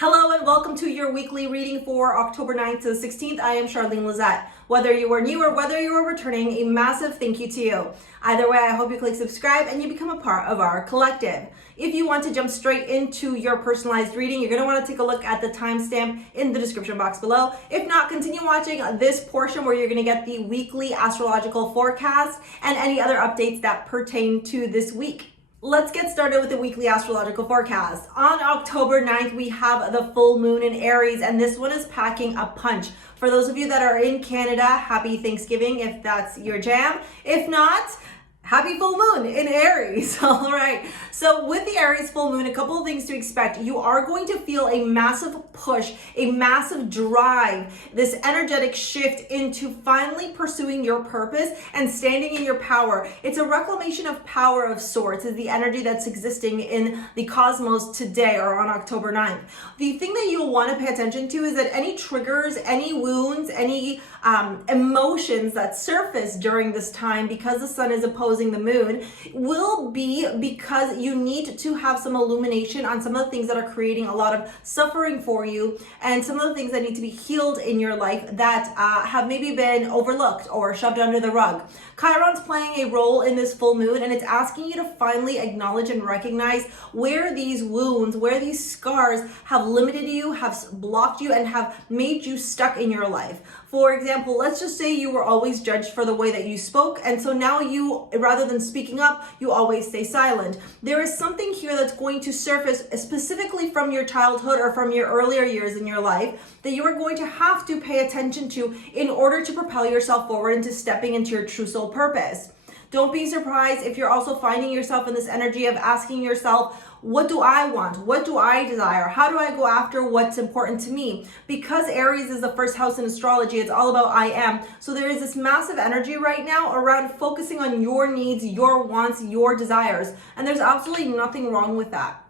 Hello and welcome to your weekly reading for October 9th to the 16th. I am Charlene Lizette. Whether you are new or whether you are returning, a massive thank you to you. Either way, I hope you click subscribe and you become a part of our collective. If you want to jump straight into your personalized reading, you're going to want to take a look at the timestamp in the description box below. If not, continue watching this portion where you're going to get the weekly astrological forecast and any other updates that pertain to this week. Let's get started with the weekly astrological forecast. On October 9th, we have the full moon in Aries, and this one is packing a punch. For those of you that are in Canada, happy Thanksgiving if that's your jam. If not, happy full moon in Aries. All right. So with the Aries full moon, a couple of things to expect. You are going to feel a massive push, a massive drive, this energetic shift into finally pursuing your purpose and standing in your power. It's a reclamation of power of sorts, is the energy that's existing in the cosmos today or on October 9th. The thing that you'll want to pay attention to is that any triggers, any wounds, any emotions that surface during this time because the sun is opposing the moon will be because you need to have some illumination on some of the things that are creating a lot of suffering for you and some of the things that need to be healed in your life that have maybe been overlooked or shoved under the rug. Chiron's playing a role in this full moon, and it's asking you to finally acknowledge and recognize where these wounds, where these scars have limited you, have blocked you, and have made you stuck in your life. For example, let's just say you were always judged for the way that you spoke, and so now you, rather than speaking up, you always stay silent. There is something here that's going to surface specifically from your childhood or from your earlier years in your life that you are going to have to pay attention to in order to propel yourself forward into stepping into your true soul purpose. Don't be surprised if you're also finding yourself in this energy of asking yourself, what do I want? What do I desire? How do I go after what's important to me? Because Aries is the first house in astrology, it's all about I am. So there is this massive energy right now around focusing on your needs, your wants, your desires. And there's absolutely nothing wrong with that.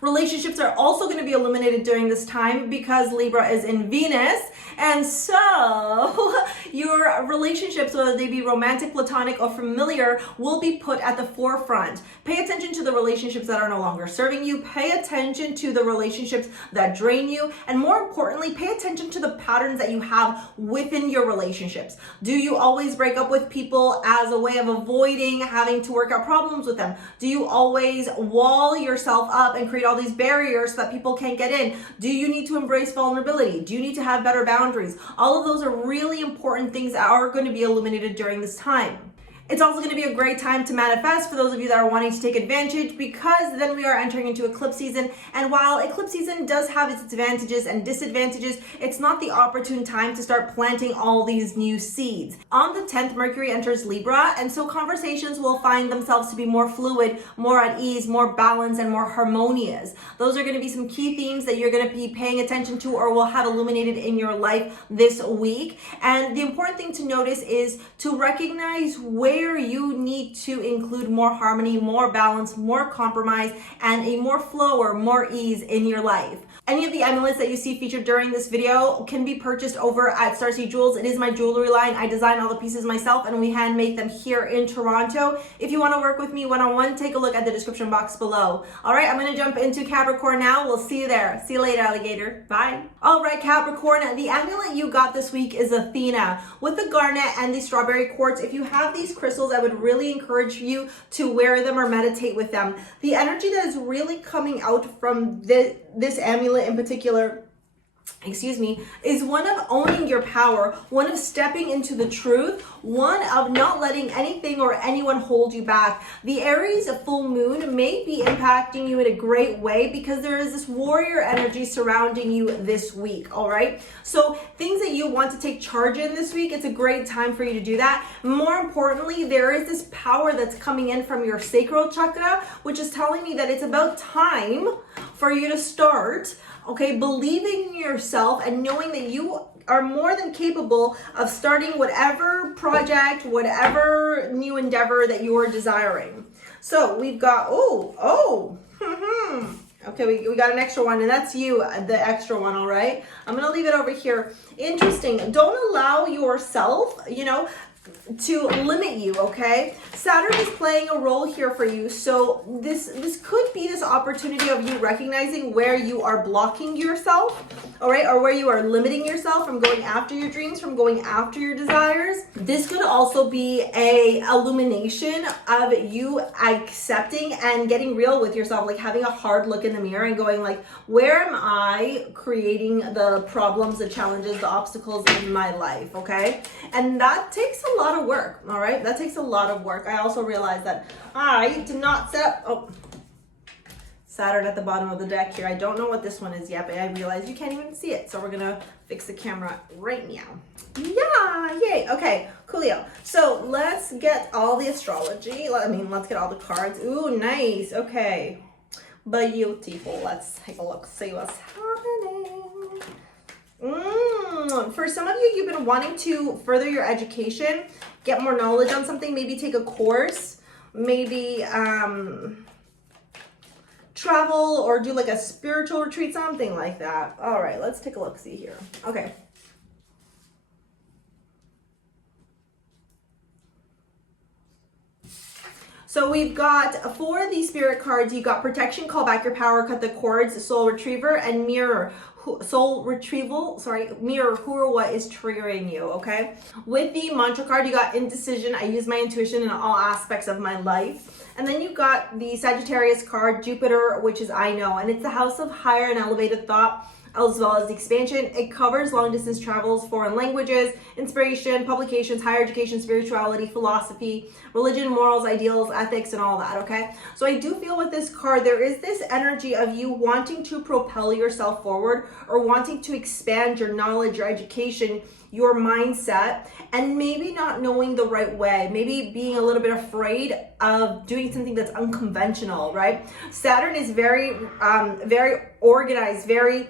Relationships are also going to be illuminated during this time because Libra is in Venus. And so your relationships, whether they be romantic, platonic, or familiar, will be put at the forefront. Pay attention to the relationships that are no longer serving you. Pay attention to the relationships that drain you. And more importantly, pay attention to the patterns that you have within your relationships. Do you always break up with people as a way of avoiding having to work out problems with them? Do you always wall yourself up and create all these barriers so that people can't get in? Do you need to embrace vulnerability? Do you need to have better boundaries? All of those are really important things that are going to be illuminated during this time. It's also going to be a great time to manifest for those of you that are wanting to take advantage, because then we are entering into eclipse season. And while eclipse season does have its advantages and disadvantages, it's not the opportune time to start planting all these new seeds. On the 10th, Mercury enters Libra, and so conversations will find themselves to be more fluid, more at ease, more balanced, and more harmonious. Those are going to be some key themes that you're going to be paying attention to or will have illuminated in your life this week. And the important thing to notice is to recognize where you need to include more harmony, more balance, more compromise, and a more flow or more ease in your life. Any of the amulets that you see featured during this video can be purchased over at STARSEA Jewels. It is my jewelry line. I design all the pieces myself and we hand make them here in Toronto. If you want to work with me one-on-one, take a look at the description box below. All right, I'm going to jump into Capricorn now. We'll see you there. See you later, alligator. Bye. All right, Capricorn, the amulet you got this week is Athena with the garnet and the strawberry quartz. If you have these crystals, I would really encourage you to wear them or meditate with them. The energy that is really coming out from this amulet in particular, is one of owning your power, one of stepping into the truth, one of not letting anything or anyone hold you back. The Aries full moon may be impacting you in a great way because there is this warrior energy surrounding you this week, all right? So things that you want to take charge in this week, it's a great time for you to do that. More importantly, there is this power that's coming in from your sacral chakra, which is telling me that it's about time for you to start, okay, believing in yourself and knowing that you are more than capable of starting whatever project, whatever new endeavor that you are desiring. So we've got, okay, we got an extra one, and that's you, the extra one, all right? I'm going to leave it over here. Interesting. Don't allow yourself, to limit you, okay? Saturn is playing a role here for you. So this could be this opportunity of you recognizing where you are blocking yourself, all right? Or where you are limiting yourself from going after your dreams, from going after your desires. This could also be a illumination of you accepting and getting real with yourself, like having a hard look in the mirror and going like, where am I creating the problems, the challenges, the obstacles in my life, okay? And that takes a lot of work, all right? That takes a lot of work. I also realized that I did not set up, Saturn at the bottom of the deck here. I don't know what this one is yet, but I realized you can't even see it. So we're gonna fix the camera right now. Yeah, yay. Okay, coolio. So let's get all the astrology. Let's get all the cards. Ooh, nice. Okay, beautiful. Let's take a look, see what's happening. For some of you, you've been wanting to further your education, get more knowledge on something, maybe take a course, maybe travel or do like a spiritual retreat, something like that. All right, let's take a look, see here. Okay. So we've got, for the spirit cards, you got protection, call back your power, cut the cords, soul retriever, and mirror. Soul retrieval, sorry, mirror who or what is triggering you, okay? With the mantra card, you got indecision. I use my intuition in all aspects of my life. And then you got the Sagittarius card, Jupiter, which is I know, and it's the house of higher and elevated thought, as well as the expansion. It covers long distance travels, foreign languages, inspiration, publications, higher education, spirituality, philosophy, religion, morals, ideals, ethics, and all that, okay? So I do feel with this card, there is this energy of you wanting to propel yourself forward or wanting to expand your knowledge, your education, your mindset, and maybe not knowing the right way, maybe being a little bit afraid of doing something that's unconventional, right? Saturn is very organized, Saturn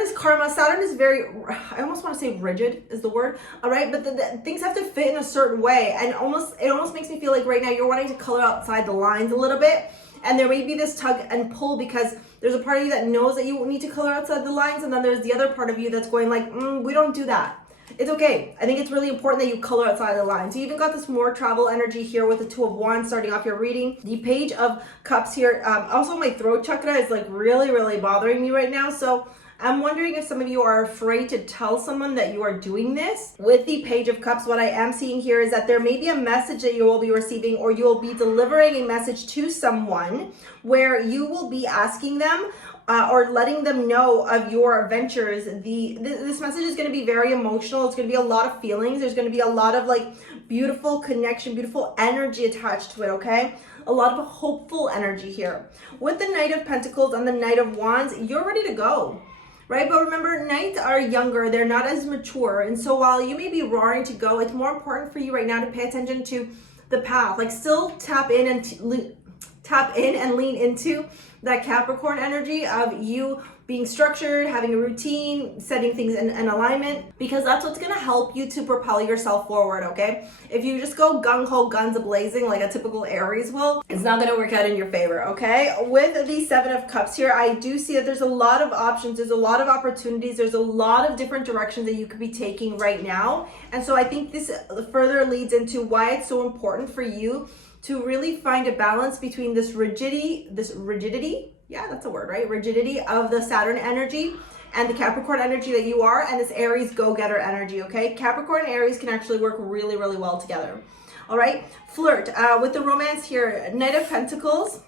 is karma. Saturn is very, I almost want to say rigid is the word, all right? But the things have to fit in a certain way, and it almost makes me feel like right now you're wanting to color outside the lines a little bit, and there may be this tug and pull because there's a part of you that knows that you need to color outside the lines, and then there's the other part of you that's going like, we don't do that. It's okay. I think it's really important that you color outside the lines. You even got this more travel energy here with the Two of Wands starting off your reading. The Page of Cups here. Also, my throat chakra is like really, really bothering me right now. So I'm wondering if some of you are afraid to tell someone that you are doing this. With the Page of Cups, what I am seeing here is that there may be a message that you will be receiving, or you will be delivering a message to someone where you will be asking them or letting them know of your ventures. This message is going to be very emotional. It's going to be a lot of feelings. There's going to be a lot of like beautiful connection, beautiful energy attached to it, okay? A lot of hopeful energy here. With the Knight of Pentacles and the Knight of Wands, you're ready to go. Right? But remember, knights are younger. They're not as mature. And so while you may be roaring to go, it's more important for you right now to pay attention to the path. Like still tap in and lean into that Capricorn energy of you being structured, having a routine, setting things in alignment, because that's what's going to help you to propel yourself forward, okay? If you just go gung-ho, guns a-blazing like a typical Aries will, it's not going to work out in your favor, okay? With the Seven of Cups here, I do see that there's a lot of options, there's a lot of opportunities, there's a lot of different directions that you could be taking right now. And so I think this further leads into why it's so important for you to really find a balance between this rigidity, yeah, that's a word, right? Rigidity of the Saturn energy and the Capricorn energy that you are, and this Aries go-getter energy, okay? Capricorn and Aries can actually work really, really well together. All right, flirt. With the romance here, Knight of Pentacles,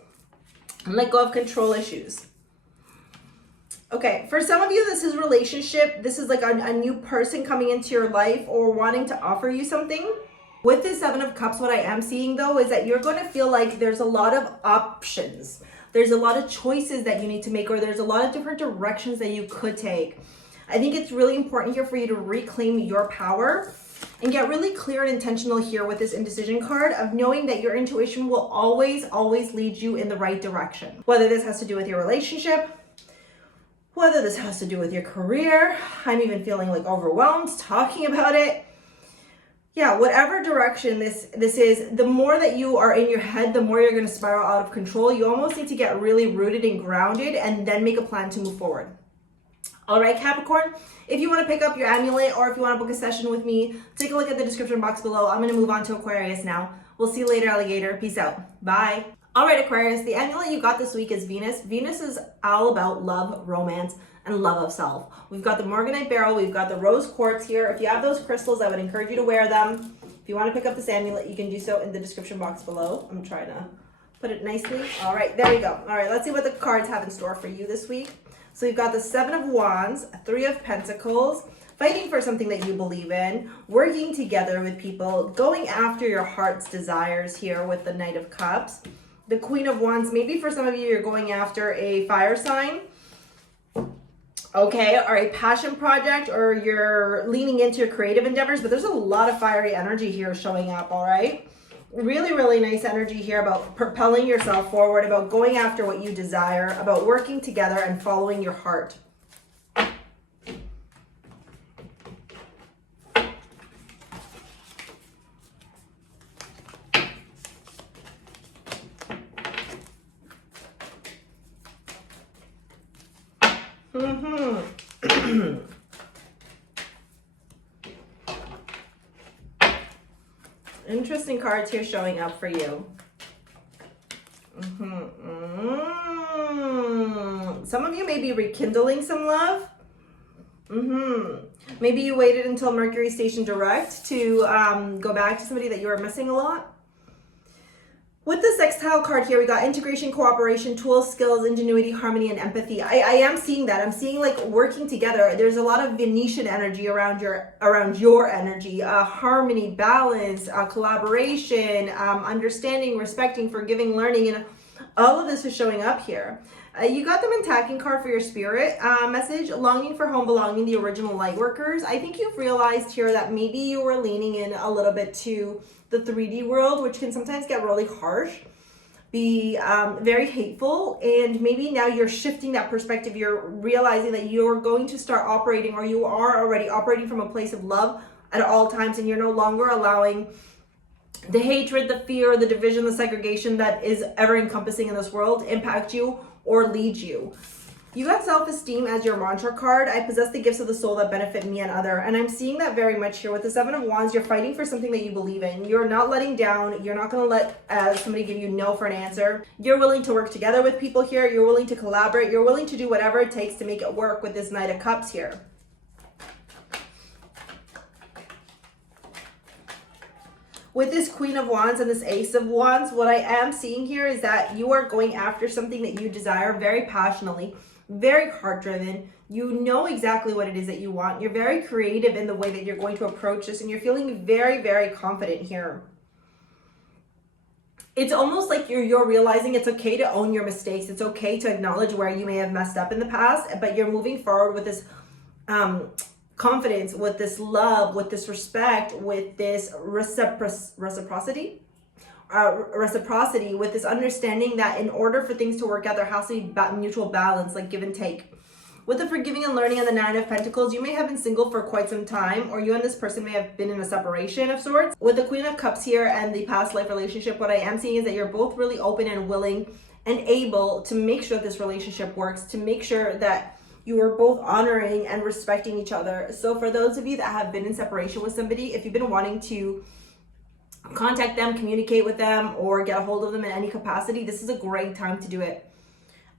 let go of control issues. Okay, for some of you, this is relationship. This is like a new person coming into your life or wanting to offer you something. With the Seven of Cups, what I am seeing though is that you're going to feel like there's a lot of options. There's a lot of choices that you need to make, or there's a lot of different directions that you could take. I think it's really important here for you to reclaim your power and get really clear and intentional here with this indecision card of knowing that your intuition will always, always lead you in the right direction. Whether this has to do with your relationship, whether this has to do with your career, I'm even feeling like overwhelmed talking about it. Yeah, whatever direction this is, the more that you are in your head, the more you're going to spiral out of control. You almost need to get really rooted and grounded and then make a plan to move forward. All right, Capricorn, if you want to pick up your amulet or if you want to book a session with me, take a look at the description box below. I'm going to move on to Aquarius now. We'll see you later, alligator. Peace out. Bye. All right, Aquarius, the amulet you got this week is Venus. Venus is all about love, romance, and love of self. We've got the Morganite beryl. We've got the rose quartz here. If you have those crystals, I would encourage you to wear them. If you want to pick up this amulet, you can do so in the description box below. I'm trying to put it nicely. All right, there we go. All right, let's see what the cards have in store for you this week. So you've got the Seven of Wands, Three of Pentacles, fighting for something that you believe in, working together with people, going after your heart's desires here with the Knight of Cups. The Queen of Wands, maybe for some of you, you're going after a fire sign, okay, or a passion project, or you're leaning into your creative endeavors, but there's a lot of fiery energy here showing up, all right? Really, really nice energy here about propelling yourself forward, about going after what you desire, about working together and following your heart. Interesting cards here showing up for you. Some of you may be rekindling some love. Maybe you waited until Mercury station direct to go back to somebody that you were missing a lot. With the sextile card here, we got integration, cooperation, tools, skills, ingenuity, harmony, and empathy. I am seeing that. I'm seeing like working together. There's a lot of Venetian energy around your energy, harmony, balance, collaboration, understanding, respecting, forgiving, learning, and all of this is showing up here. You got the Mentacking card for your spirit message, longing for home, belonging, the original light workers. I think you've realized here that maybe you were leaning in a little bit to the 3D world, which can sometimes get really harsh, be very hateful, and maybe now you're shifting that perspective. You're realizing that you're going to start operating, or you are already operating from a place of love at all times, and you're no longer allowing the hatred, the fear, the division, the segregation that is ever encompassing in this world impact you or lead you. You got self-esteem as your mantra card. I possess the gifts of the soul that benefit me and other. And I'm seeing that very much here with the Seven of Wands. You're fighting for something that you believe in. You're not letting down. You're not going to let somebody give you no for an answer. You're willing to work together with people here. You're willing to collaborate. You're willing to do whatever it takes to make it work with this Knight of Cups here. With this Queen of Wands and this Ace of Wands, what I am seeing here is that you are going after something that you desire very passionately, very heart-driven. You know exactly what it is that you want. You're very creative in the way that you're going to approach this, and you're feeling very, very confident here. It's almost like you're realizing it's okay to own your mistakes. It's okay to acknowledge where you may have messed up in the past, but you're moving forward with this confidence, with this love, with this respect, with this reciprocity, with this understanding that in order for things to work out, there has to be mutual balance, like give and take. With the forgiving and learning and the Nine of Pentacles, you may have been single for quite some time, or you and this person may have been in a separation of sorts. With the Queen of Cups here and the past life relationship, what I am seeing is that you're both really open and willing and able to make sure this relationship works, to make sure that you are both honoring and respecting each other. So for those of you that have been in separation with somebody, if you've been wanting to contact them, communicate with them, or get a hold of them in any capacity, this is a great time to do it.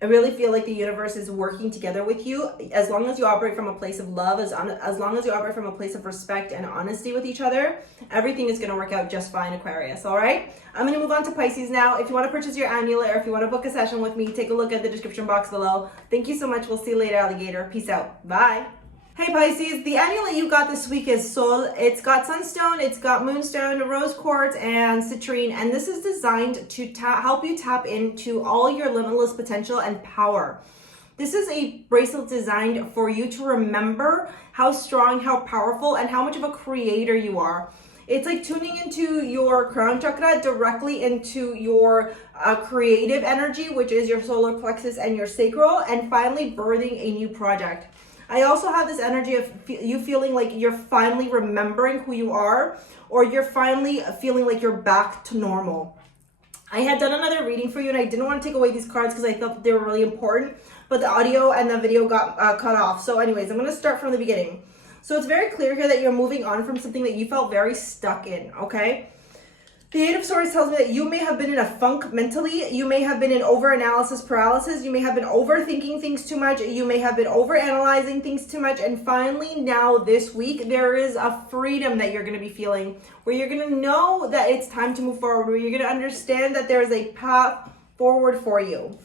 I really feel like the universe is working together with you. As long as you operate from a place of love, as long as you operate from a place of respect and honesty with each other, everything is going to work out just fine, Aquarius. All right, I'm going to move on to Pisces now. If you want to purchase your amulet, or if you want to book a session with me, take a look at the description box below. Thank you so much. We'll see you later, alligator. Peace out. Bye. Hey Pisces, the amulet you got this week is Soul. It's got Sunstone, it's got Moonstone, Rose Quartz, and Citrine, and this is designed to help you tap into all your limitless potential and power. This is a bracelet designed for you to remember how strong, how powerful, and how much of a creator you are. It's like tuning into your crown chakra, directly into your creative energy, which is your solar plexus and your sacral, and finally birthing a new project. I also have this energy of you feeling like you're finally remembering who you are, or you're finally feeling like you're back to normal. I had done another reading for you, and I didn't want to take away these cards because I thought they were really important. but the audio and the video got cut off. So anyways, I'm going to start from the beginning. So it's very clear here that you're moving on from something that you felt very stuck in, okay? The Eight of Swords tells me that you may have been in a funk mentally. You may have been in over-analysis paralysis. You may have been overthinking things too much. You may have been over-analyzing things too much. And finally, now this week, there is a freedom that you're going to be feeling where you're going to know that it's time to move forward, where you're going to understand that there is a path forward for you.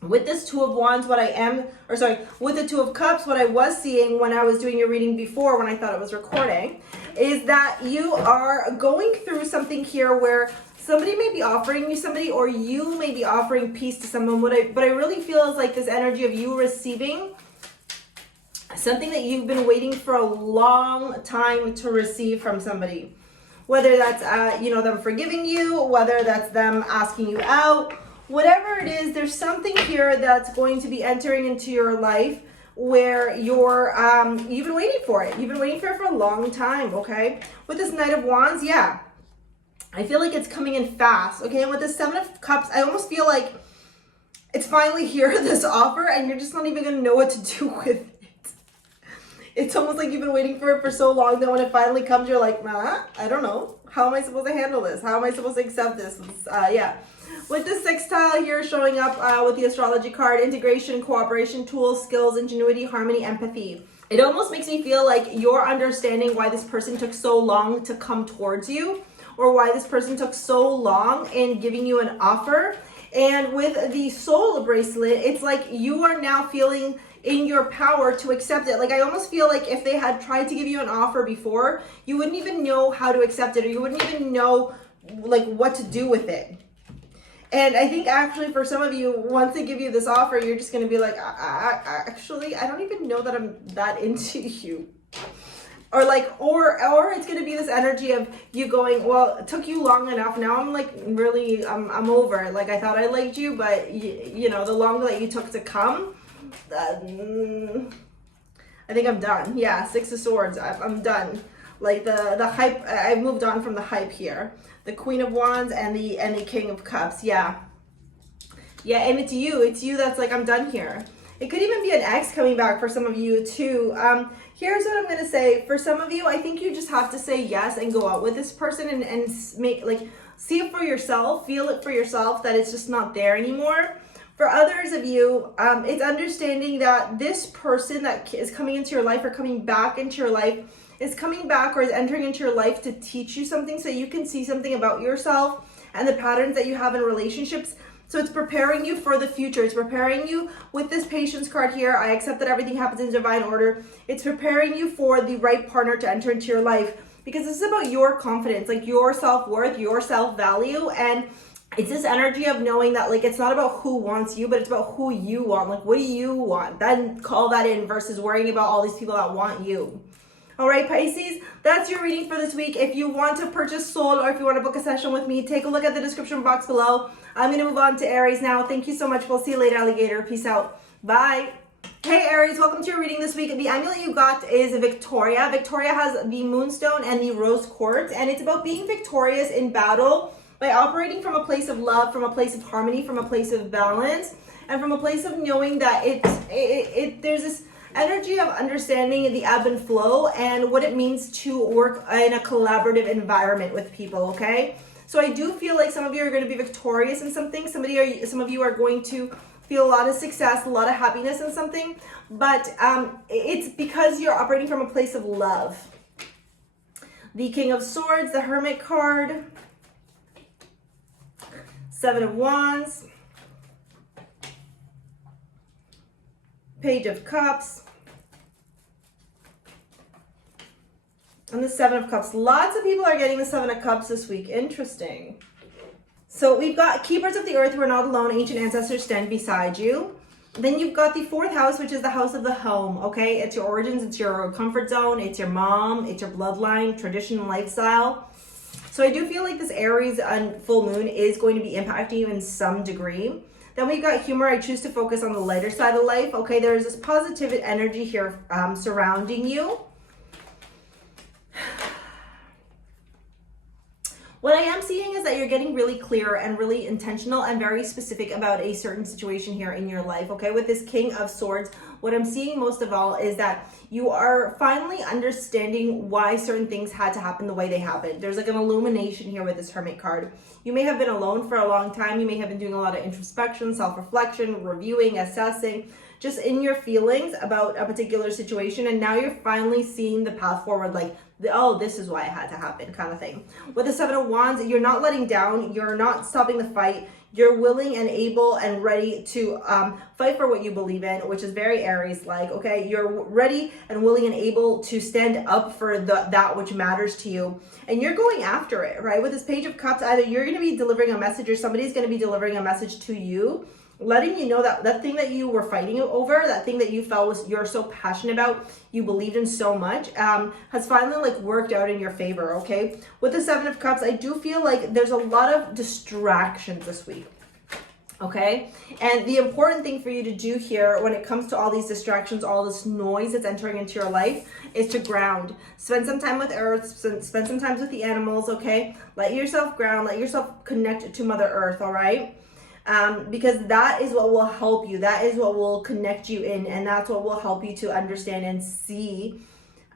With this Two of Wands, with the Two of Cups, what I was seeing when I was doing your reading before, when I thought it was recording, is that you are going through something here where somebody may be offering you somebody, or you may be offering peace to someone. But I really feel is like this energy of you receiving something that you've been waiting for a long time to receive from somebody. Whether that's, them forgiving you, whether that's them asking you out, whatever it is, there's something here that's going to be entering into your life where you've been waiting for it. You've been waiting for it for a long time, okay? With this Knight of Wands, yeah, I feel like it's coming in fast, okay? And with the Seven of Cups, I almost feel like it's finally here, this offer, and you're just not even going to know what to do with it. It's almost like you've been waiting for it for so long that when it finally comes, you're like, I don't know. How am I supposed to handle this? How am I supposed to accept this? Yeah. With the sextile here showing up with the astrology card, integration, cooperation, tools, skills, ingenuity, harmony, empathy. It almost makes me feel like you're understanding why this person took so long to come towards you, or why this person took so long in giving you an offer. And with the soul bracelet, it's like you are now feeling in your power to accept it. Like I almost feel like if they had tried to give you an offer before, you wouldn't even know how to accept it, or you wouldn't even know like what to do with it. And I think actually for some of you, once they give you this offer, you're just going to be like, actually, I don't even know that I'm that into you. Or it's going to be this energy of you going, well, it took you long enough. Now I'm like, really, I'm over it. Like I thought I liked you, but the longer that you took to come, I think I'm done. Yeah, Six of Swords, I'm done. Like the hype, I moved on from the hype here. The Queen of Wands and the King of Cups. Yeah, and it's you that's like, I'm done here. It could even be an ex coming back for some of you too. Here's what I'm gonna say. For some of you, I think you just have to say yes and go out with this person and make, like, see it for yourself, feel it for yourself that it's just not there anymore. For others of you, it's understanding that this person that is coming into your life or coming back into your life is coming back or is entering into your life to teach you something, so you can see something about yourself and the patterns that you have in relationships. So it's preparing you for the future. It's preparing you with this Patience card here. I accept that everything happens in divine order. It's preparing you for the right partner to enter into your life, because this is about your confidence, like your self-worth, your self-value. And it's this energy of knowing that, like, it's not about who wants you, but it's about who you want. Like, what do you want? Then call that in versus worrying about all these people that want you. All right, Pisces, that's your reading for this week. If you want to purchase Soul, or if you want to book a session with me, take a look at the description box below. I'm going to move on to Aries now. Thank you so much. We'll see you later, alligator. Peace out. Bye. Hey, Aries, welcome to your reading this week. The amulet you got is Victoria. Victoria has the Moonstone and the Rose Quartz, and it's about being victorious in battle by operating from a place of love, from a place of harmony, from a place of balance, and from a place of knowing that there's this energy of understanding the ebb and flow and what it means to work in a collaborative environment with people, okay? So I do feel like some of you are going to be victorious in something. Some of you are going to feel a lot of success, a lot of happiness in something, but it's because you're operating from a place of love. The King of Swords, the Hermit card, Seven of Wands, Page of Cups, and the Seven of Cups. Lots of people are getting the Seven of Cups this week. Interesting. So we've got Keepers of the Earth, we're not alone, ancient ancestors stand beside you. Then you've got the fourth house, which is the house of the home, okay? It's your origins, it's your comfort zone, it's your mom, it's your bloodline, tradition, and lifestyle. So I do feel like this Aries full moon is going to be impacting you in some degree. Then we've got humor. I choose to focus on the lighter side of life, okay? There's this positive energy here surrounding you. What I am seeing is that you're getting really clear and really intentional and very specific about a certain situation here in your life, okay? With this King of Swords, what I'm seeing most of all is that you are finally understanding why certain things had to happen the way they happened. There's like an illumination here with this Hermit card. You may have been alone for a long time. You may have been doing a lot of introspection, self-reflection, reviewing, assessing, just in your feelings about a particular situation, and now you're finally seeing the path forward, like, oh, this is why it had to happen, kind of thing. With the Seven of Wands, you're not letting down, you're not stopping the fight, you're willing and able and ready to fight for what you believe in, which is very Aries-like, okay? You're ready and willing and able to stand up for that which matters to you, and you're going after it, right? With this Page of Cups, either you're going to be delivering a message or somebody's going to be delivering a message to you, letting you know that that thing that you were fighting over, that thing that you felt was you're so passionate about, you believed in so much, has finally like worked out in your favor, okay? With the Seven of Cups, I do feel like there's a lot of distractions this week, okay? And the important thing for you to do here when it comes to all these distractions, all this noise that's entering into your life, is to ground. Spend some time with Earth, spend some time with the animals, okay? Let yourself ground, let yourself connect to Mother Earth, all right? Because that is what will help you. That is what will connect you in, and that's what will help you to understand and see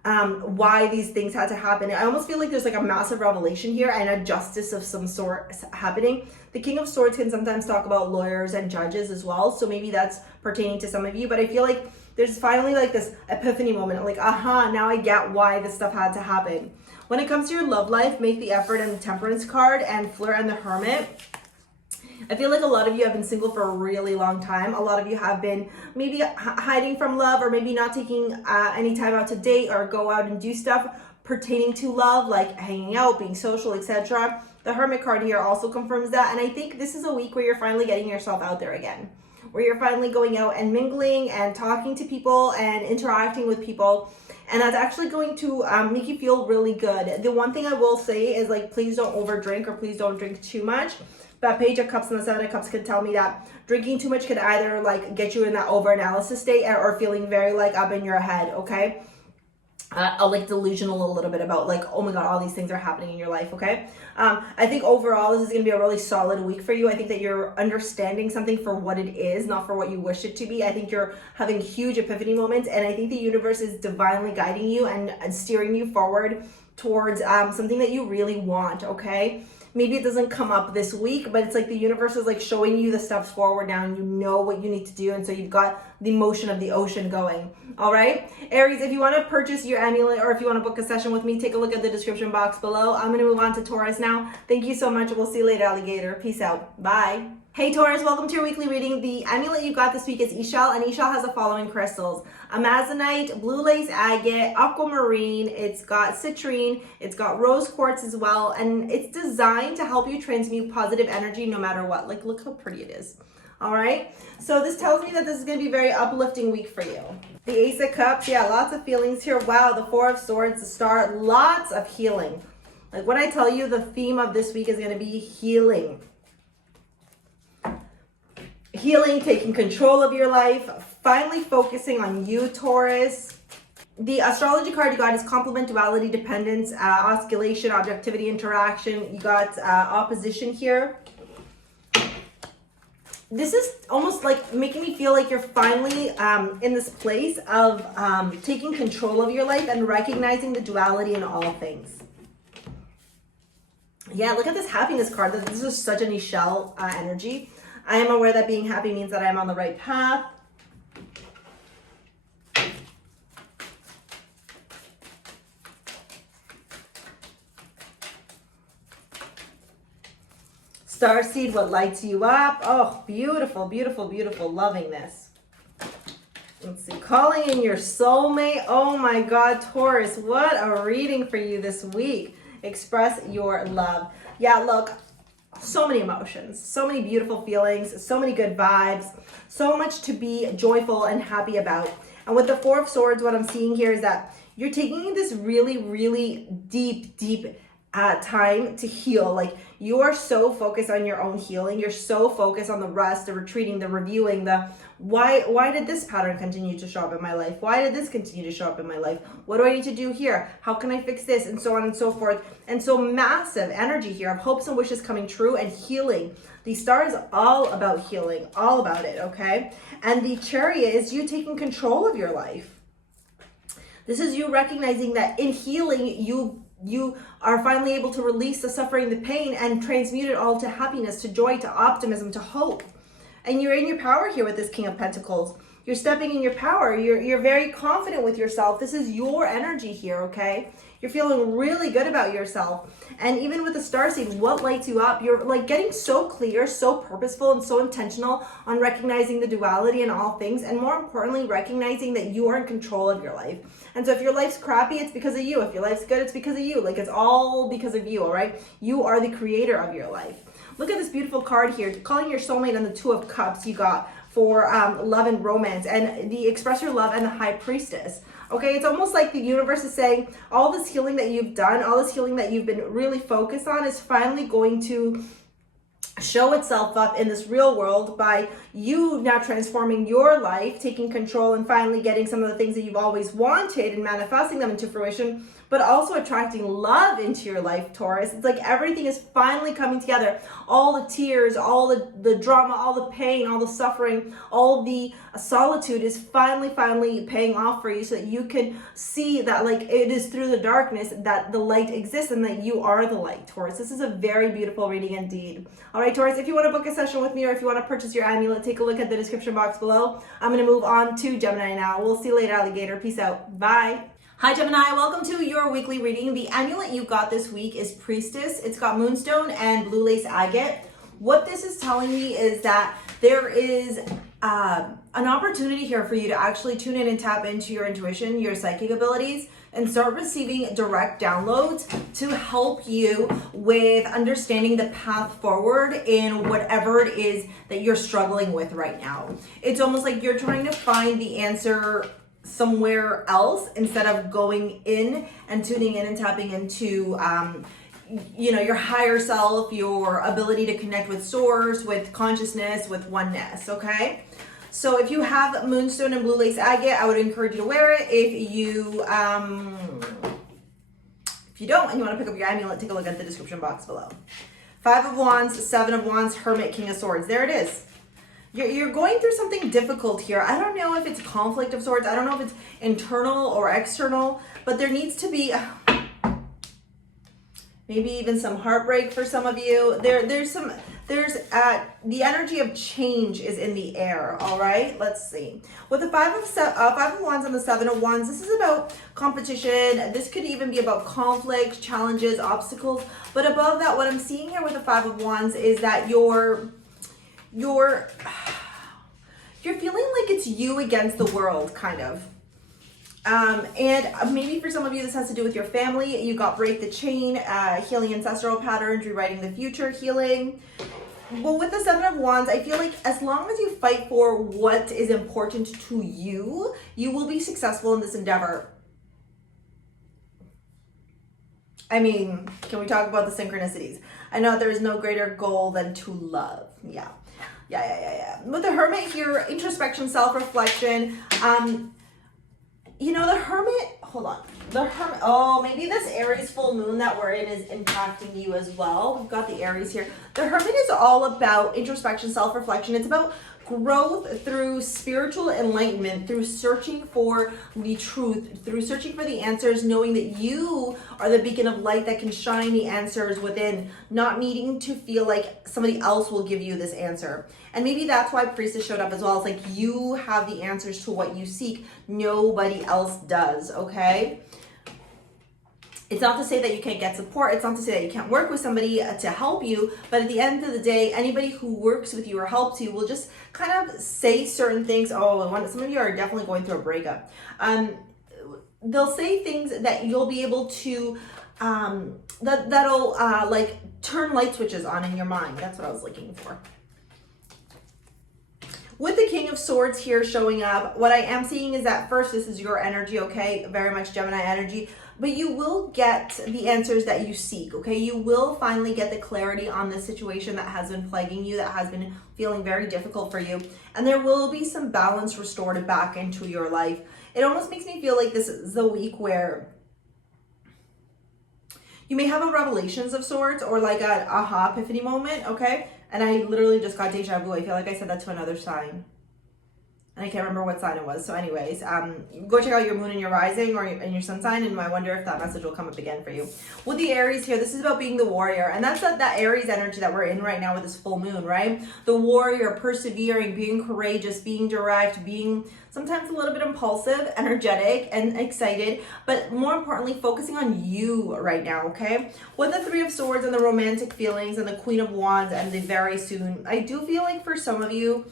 why these things had to happen. I almost feel like there's like a massive revelation here and a justice of some sort happening. The King of Swords can sometimes talk about lawyers and judges as well, so maybe that's pertaining to some of you, but I feel like there's finally like this epiphany moment, like, aha, now I get why this stuff had to happen. When it comes to your love life, make the effort and the Temperance card and Flirt and the Hermit. I feel like a lot of you have been single for a really long time. A lot of you have been maybe hiding from love, or maybe not taking any time out to date or go out and do stuff pertaining to love, like hanging out, being social, etc. The Hermit card here also confirms that. And I think this is a week where you're finally getting yourself out there again, where you're finally going out and mingling and talking to people and interacting with people. And that's actually going to make you feel really good. The one thing I will say is, like, please don't overdrink, or please don't drink too much. That Page of Cups and the Seven of Cups could tell me that drinking too much could either like get you in that over-analysis state, or feeling very like up in your head, okay? Like delusional a little bit about like, oh my God, all these things are happening in your life, okay? I think overall this is going to be a really solid week for you. I think that you're understanding something for what it is, not for what you wish it to be. I think you're having huge epiphany moments, and I think the universe is divinely guiding you and steering you forward towards something that you really want, okay? Maybe it doesn't come up this week, but it's like the universe is like showing you the steps forward now, and you know what you need to do, and so you've got the motion of the ocean going. All right, Aries, if you want to purchase your amulet, or if you want to book a session with me, take a look at the description box below. I'm going to move on to Taurus now. Thank you so much. We'll see you later, alligator. Peace out. Bye. Hey Taurus, welcome to your weekly reading. The amulet you got this week is Ishal, and Ishal has the following crystals: Amazonite, blue lace agate, aquamarine, it's got citrine, it's got rose quartz as well, and it's designed to help you transmute positive energy no matter what. Like, look how pretty it is. All right, so this tells me that this is going to be a very uplifting week for you. The Ace of Cups, yeah, lots of feelings here. Wow, the Four of Swords, the Star, lots of healing. Like, when I tell you the theme of this week is going to be healing. Healing, taking control of your life, finally focusing on you, Taurus. The astrology card you got is complement, duality, dependence, osculation, objectivity, interaction. You got opposition here. This is almost like making me feel like you're finally in this place of taking control of your life and recognizing the duality in all things. Yeah, look at this happiness card. This is such an Ishal energy. I am aware that being happy means that I'm on the right path. Starseed, what lights you up? Oh, beautiful, beautiful, beautiful. Loving this. Let's see. Calling in your soulmate. Oh my God, Taurus, what a reading for you this week. Express your love. Yeah, look. So many emotions, so many beautiful feelings, so many good vibes, so much to be joyful and happy about. And with the Four of Swords, what I'm seeing here is that you're taking this really, really deep time to heal. Like, you are so focused on your own healing. You're so focused on the rest, the retreating, the reviewing, the why did this pattern continue to show up in my life? Why did this continue to show up in my life? What do I need to do here? How can I fix this? And so on and so forth. And so massive energy here of hopes and wishes coming true and healing. The star is all about healing, all about it, okay? And the Chariot is you taking control of your life. This is you recognizing that in healing, you are finally able to release the suffering, the pain, and transmute it all to happiness, to joy, to optimism, to hope. And you're in your power here with this King of Pentacles. You're stepping in your power. You're very confident with yourself. This is your energy here, okay? You're feeling really good about yourself. And even with the starseed, what lights you up? You're like getting so clear, so purposeful, and so intentional on recognizing the duality in all things. And more importantly, recognizing that you are in control of your life. And so if your life's crappy, it's because of you. If your life's good, it's because of you. Like, it's all because of you, all right? You are the creator of your life. Look at this beautiful card here, calling your soulmate on the Two of Cups you got for love and romance, and the Express Your Love and the High Priestess. Okay, it's almost like the universe is saying all this healing that you've done, all this healing that you've been really focused on is finally going to show itself up in this real world by you now transforming your life, taking control, and finally getting some of the things that you've always wanted and manifesting them into fruition, but also attracting love into your life, Taurus. It's like everything is finally coming together. All the tears, all the drama, all the pain, all the suffering, all the solitude is finally paying off for you, so that you can see that, like, it is through the darkness that the light exists and that you are the light, Taurus. This is a very beautiful reading indeed. All right, Taurus, if you want to book a session with me or if you want to purchase your amulet, take a look at the description box below. I'm going to move on to Gemini now. We'll see you later, alligator. Peace out. Bye. Hi Gemini, welcome to your weekly reading. The amulet you got this week is Priestess. It's got moonstone and blue lace agate. What this is telling me is that there is an opportunity here for you to actually tune in and tap into your intuition, your psychic abilities, and start receiving direct downloads to help you with understanding the path forward in whatever it is that you're struggling with right now. It's almost like you're trying to find the answer somewhere else instead of going in and tuning in and tapping into you know, your higher self, your ability to connect with source, with consciousness, with oneness. Okay, so if you have moonstone and blue lace agate, I would encourage you to wear it. If you don't and you want to pick up your amulet, take a look at the description box below. 5 of Wands, 7 of Wands, Hermit, King of Swords. There it is. You're going through something difficult here. I don't know if it's conflict of sorts. I don't know if it's internal or external, but there needs to be maybe even some heartbreak for some of you. There's the energy of change is in the air. All right, let's see. With the 5 of Wands and the 7 of Wands, this is about competition. This could even be about conflict, challenges, obstacles. But above that, what I'm seeing here with the 5 of Wands is that you're feeling like it's you against the world, kind of. And maybe for some of you, this has to do with your family. You got break the chain, healing ancestral patterns, rewriting the future, healing. But with the 7 of Wands, I feel like as long as you fight for what is important to you, you will be successful in this endeavor. I mean, can we talk about the synchronicities? I know there is no greater goal than to love. Yeah. With the Hermit here, introspection, self-reflection. You know, the Hermit, hold on. The Hermit, oh, maybe this Aries full moon that we're in is impacting you as well. We've got the Aries here. The Hermit is all about introspection, self-reflection. It's about growth through spiritual enlightenment, through searching for the truth, through searching for the answers, knowing that you are the beacon of light that can shine the answers within, not needing to feel like somebody else will give you this answer. And maybe that's why Priestess showed up as well. It's like you have the answers to what you seek. Nobody else does, okay? It's not to say that you can't get support. It's not to say that you can't work with somebody to help you. But at the end of the day, anybody who works with you or helps you will just kind of say certain things. Oh, some of you are definitely going through a breakup. They'll say things that you'll be able to, that'll like turn light switches on in your mind. That's what I was looking for. With the King of Swords here showing up, what I am seeing is that first, this is your energy, okay? Very much Gemini energy, but you will get the answers that you seek, okay? You will finally get the clarity on the situation that has been plaguing you, that has been feeling very difficult for you. And there will be some balance restored back into your life. It almost makes me feel like this is the week where you may have a revelations of sorts or like an aha epiphany moment, okay? And I literally just got deja vu. I feel like I said that to another sign. And I can't remember what sign it was. So anyways, go check out your moon and your rising or your sun sign, and I wonder if that message will come up again for you. With the Aries here, this is about being the warrior. And that's that Aries energy that we're in right now with this full moon, right? The warrior, persevering, being courageous, being direct, being sometimes a little bit impulsive, energetic, and excited, but more importantly, focusing on you right now, okay? With the Three of Swords and the romantic feelings and the Queen of Wands and the very soon, I do feel like for some of you,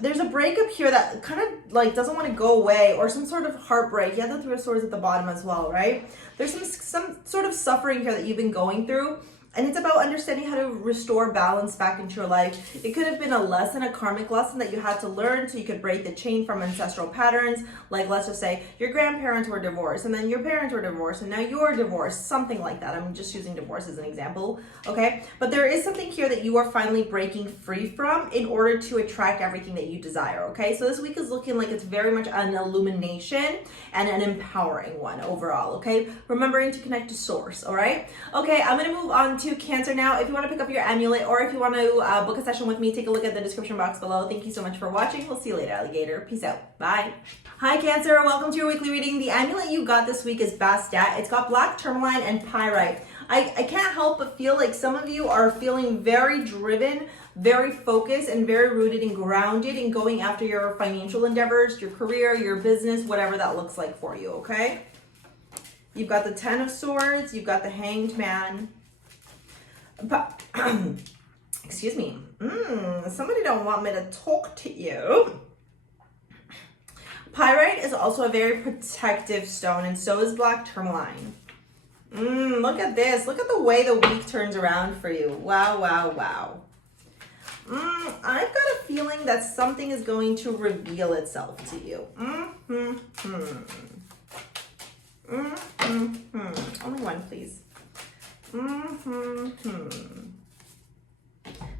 there's a breakup here that kind of like doesn't want to go away, or some sort of heartbreak. You have the Three of Swords at the bottom as well, right? There's some sort of suffering here that you've been going through, and it's about understanding how to restore balance back into your life. It could have been a lesson, a karmic lesson that you had to learn so you could break the chain from ancestral patterns. Like, let's just say your grandparents were divorced and then your parents were divorced and now you're divorced, something like that. I'm just using divorce as an example, okay? But there is something here that you are finally breaking free from in order to attract everything that you desire, okay? So this week is looking like it's very much an illumination and an empowering one overall, okay? Remembering to connect to source, all right? Okay, I'm gonna move on to Cancer now. If you want to pick up your amulet or if you want to book a session with me, take a look at the description box below. Thank you so much for watching. We'll see you later, alligator. Peace out. Bye. Hi, Cancer. Welcome to your weekly reading. The amulet you got this week is Bastet. It's got black tourmaline and pyrite. I can't help but feel like some of you are feeling very driven, very focused, and very rooted and grounded in going after your financial endeavors, your career, your business, whatever that looks like for you, okay? You've got the Ten of Swords. You've got the Hanged Man. But, excuse me, somebody don't want me to talk to you. Pyrite is also a very protective stone, and so is black tourmaline. Look at this. Look at the way the week turns around for you. Wow, wow, wow. I've got a feeling that something is going to reveal itself to you. Only one, please.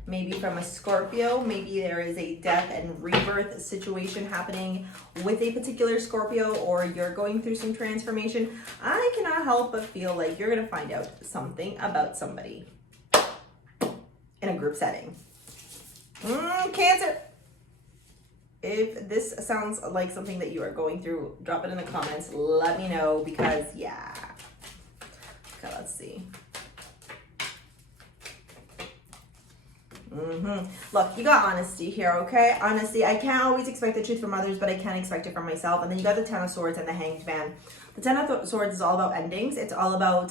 Maybe from a Scorpio, maybe there is a death and rebirth situation happening with a particular Scorpio, or you're going through some transformation. I cannot help but feel like you're going to find out something about somebody in a group setting. Cancer. If this sounds like something that you are going through, drop it in the comments. Let me know, because yeah. Okay, let's see. Look, you got honesty here, okay? Honesty. I can't always expect the truth from others, but I can expect it from myself. And then you got the Ten of Swords and the Hanged Man. The Ten of Swords is all about endings. It's all about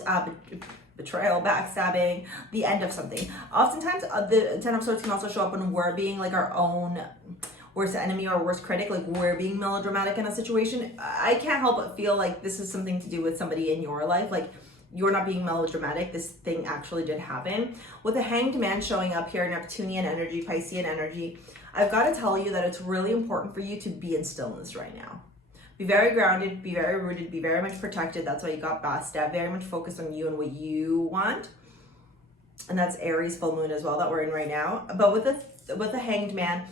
betrayal, backstabbing, the end of something. Oftentimes, the Ten of Swords can also show up when we're being like our own worst enemy or worst critic, like we're being melodramatic in a situation. I can't help but feel like this is something to do with somebody in your life. Like, you're not being melodramatic. This thing actually did happen. With the Hanged Man showing up here, Neptunian energy, Piscean energy, I've got to tell you that it's really important for you to be in stillness right now. Be very grounded, be very rooted, be very much protected. That's why you got Bastet. Very much focused on you and what you want. And that's Aries full moon as well that we're in right now. But with the Hanged Man,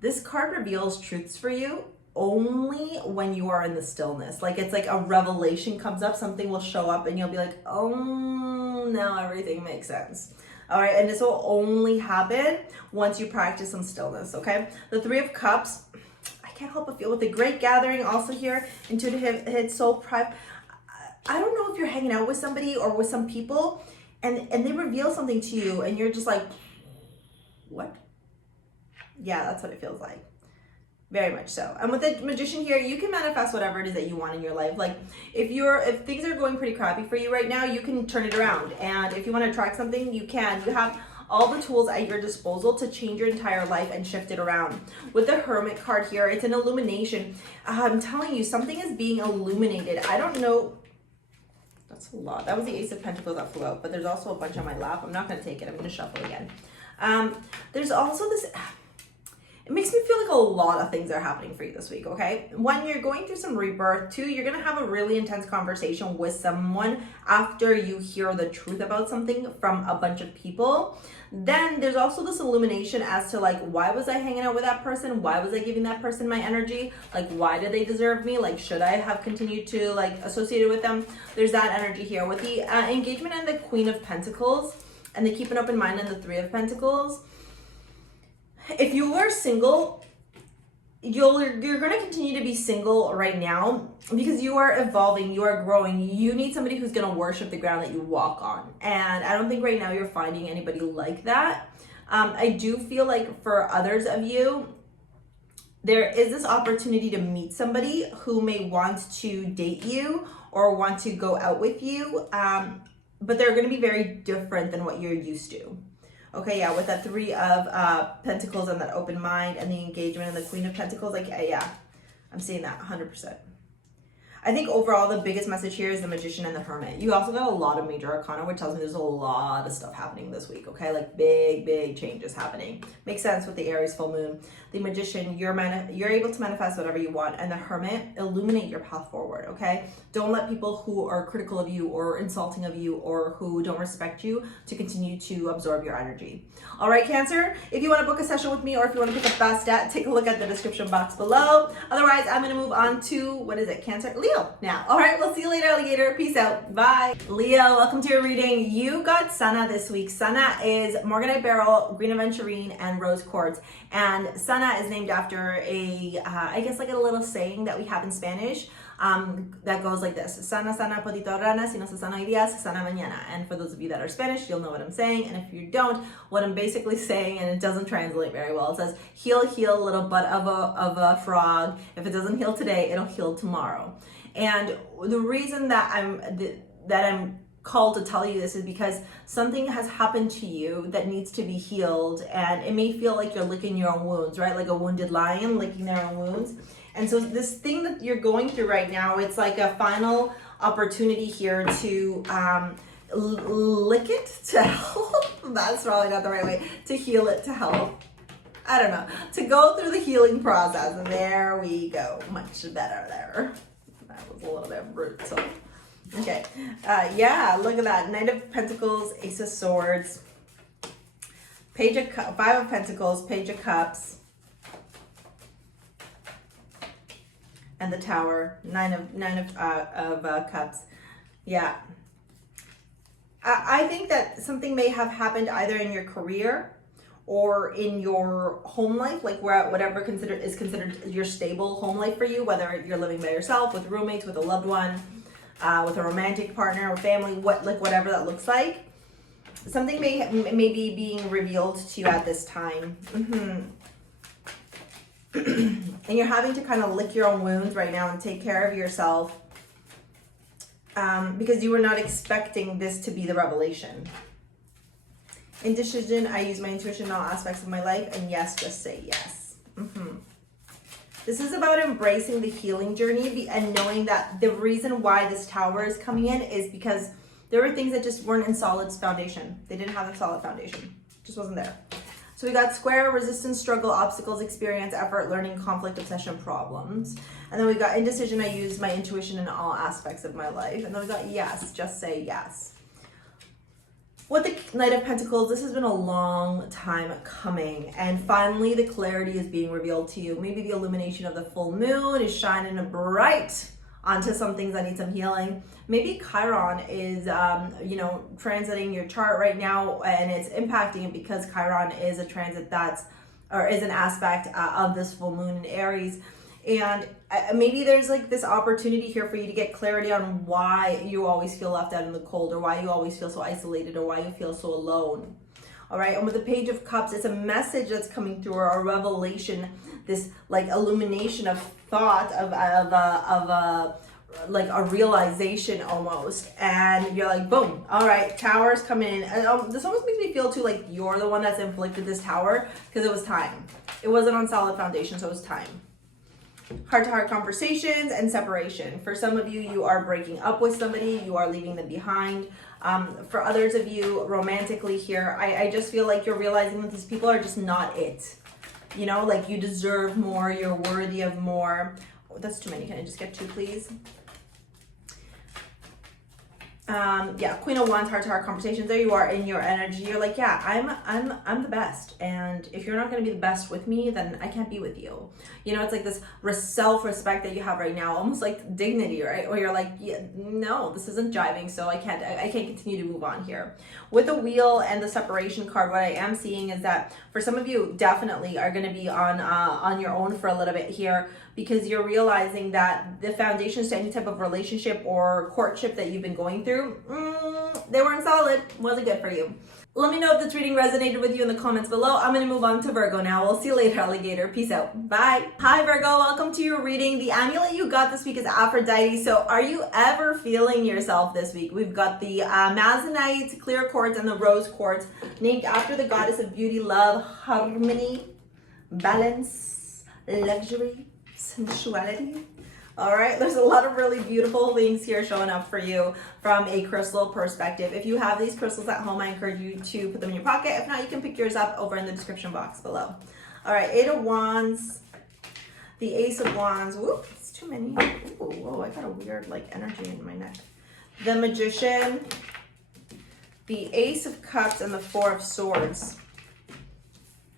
this card reveals truths for you only when you are in the stillness. Like, it's like a revelation comes up, something will show up and you'll be like, oh, now everything makes sense. All right, and this will only happen once you practice some stillness, okay? The Three of Cups, I can't help but feel with the Great Gathering also here, intuitive hit, soul prep. I don't know if you're hanging out with somebody or with some people and they reveal something to you and you're just like, what? Yeah, that's what it feels like. Very much so. And with the Magician here, you can manifest whatever it is that you want in your life. Like, if things are going pretty crappy for you right now, you can turn it around. And if you want to attract something, you can. You have all the tools at your disposal to change your entire life and shift it around. With the Hermit card here, it's an illumination. I'm telling you, something is being illuminated. I don't know. That's a lot. That was the Ace of Pentacles that flew out, but there's also a bunch on my lap. I'm not going to take it. I'm going to shuffle again. There's also this... it makes me feel like a lot of things are happening for you this week, okay? One, you're going through some rebirth. Two, you're gonna have a really intense conversation with someone after you hear the truth about something from a bunch of people. Then there's also this illumination as to like, why was I hanging out with that person? Why was I giving that person my energy? Like, why did they deserve me? Like, should I have continued to like associate with them? There's that energy here with the engagement and the Queen of Pentacles and the keep an open mind and the Three of Pentacles. If you are single, you're going to continue to be single right now because you are evolving, you are growing. You need somebody who's going to worship the ground that you walk on. And I don't think right now you're finding anybody like that. I do feel like for others of you, there is this opportunity to meet somebody who may want to date you or want to go out with you, but they're going to be very different than what you're used to. Okay, yeah, with that Three of Pentacles and that open mind and the engagement and the Queen of Pentacles, like, yeah, I'm seeing that 100%. I think overall the biggest message here is the Magician and the Hermit. You also got a lot of major arcana, which tells me there's a lot of stuff happening this week, okay? Like big changes happening. Makes sense with the Aries full moon. The Magician, you're able to manifest whatever you want, and the Hermit, illuminate your path forward, okay? Don't let people who are critical of you or insulting of you or who don't respect you to continue to absorb your energy. All right, Cancer, if you want to book a session with me or if you want to pick up Fast Stat, take a look at the description box below. Otherwise, I'm going to move on to, what is it, Cancer? Leo now. All right, we'll see you later, alligator. Peace out. Bye. Leo, welcome to your reading. You got Sana this week. Sana is Morganite Beryl, Green Aventurine, and Rose Quartz. And Sana is named after a, I guess like a little saying that we have in Spanish that goes like this. Sana, sana, potito rana, si no se sana hoy día, se sana mañana. And for those of you that are Spanish, you'll know what I'm saying. And if you don't, what I'm basically saying, and it doesn't translate very well, it says, heal, heal, little butt of a frog. If it doesn't heal today, it'll heal tomorrow. And the reason that I'm called to tell you this is because something has happened to you that needs to be healed, and it may feel like you're licking your own wounds, right? Like a wounded lion licking their own wounds. And so this thing that you're going through right now, it's like a final opportunity here to lick it to health. That's probably not the right way. To heal it to health. I don't know. To go through the healing process. And there we go. Much better there. That was a little bit brutal. Okay. Yeah, look at that. Knight of Pentacles, Ace of Swords, Page of Five of Pentacles, Page of Cups, and the Tower, Nine of Cups. Yeah. I think that something may have happened either in your career or in your home life, like where whatever is considered your stable home life for you, whether you're living by yourself, with roommates, with a loved one, with a romantic partner or family, whatever that looks like. Something may be being revealed to you at this time. And you're having to kind of lick your own wounds right now and take care of yourself because you were not expecting this to be the revelation. Indecision, I use my intuition in all aspects of my life, and yes, just say yes. This is about embracing the healing journey and knowing that the reason why this Tower is coming in is because there were things that just weren't in solid foundation. They didn't have a solid foundation. Just wasn't there. So we got Square, resistance, struggle, obstacles, experience, effort, learning, conflict, obsession, problems. And then we got indecision, I use my intuition in all aspects of my life. And then we got yes, just say yes. With the Knight of Pentacles, this has been a long time coming, and finally the clarity is being revealed to you. Maybe the illumination of the full moon is shining bright onto some things that need some healing. Maybe Chiron is, transiting your chart right now, and it's impacting it because Chiron is a transit is an aspect of this full moon in Aries. And maybe there's like this opportunity here for you to get clarity on why you always feel left out in the cold, or why you always feel so isolated, or why you feel so alone. All right, and with the Page of Cups, it's a message that's coming through, or a revelation, this like illumination of thought of like a realization almost, and you're like, boom, all right, Tower's coming in. And this almost makes me feel too like you're the one that's inflicted this Tower, because it was time. It wasn't on solid foundation, so it was time. Heart-to-heart conversations and separation. For some of you, you are breaking up with somebody, you are leaving them behind. For others of you, romantically here, I just feel like you're realizing that these people are just not it. You know, like you deserve more, you're worthy of more. Oh, that's too many. Can I just get 2, please? Yeah, Queen of Wands, heart-to-heart conversations. There you are in your energy. You're like, yeah, I'm the best. And if you're not going to be the best with me, then I can't be with you. You know, it's like this self-respect that you have right now, almost like dignity, right? Where you're like, yeah, no, this isn't jiving, so I can't continue to move on here. With the Wheel and the separation card, what I am seeing is that for some of you, definitely are going to be on your own for a little bit here, because you're realizing that the foundations to any type of relationship or courtship that you've been going through, they weren't solid, wasn't good for you. Let me know if this reading resonated with you in the comments below. I'm going to move on to Virgo now. We'll see you later, alligator. Peace out. Bye. Hi, Virgo. Welcome to your reading. The amulet you got this week is Aphrodite. So are you ever feeling yourself this week? We've got the Amazonite clear quartz and the rose quartz, named after the goddess of beauty, love, harmony, balance, luxury, sensuality. All right, there's a lot of really beautiful things here showing up for you from a crystal perspective. If you have these crystals at home, I encourage you to put them in your pocket. If not, you can pick yours up over in the description box below. All right, 8 of Wands, the Ace of Wands. Whoop, it's too many. Ooh, whoa, I got a weird like energy in my neck. The Magician, the Ace of Cups, and the 4 of Swords.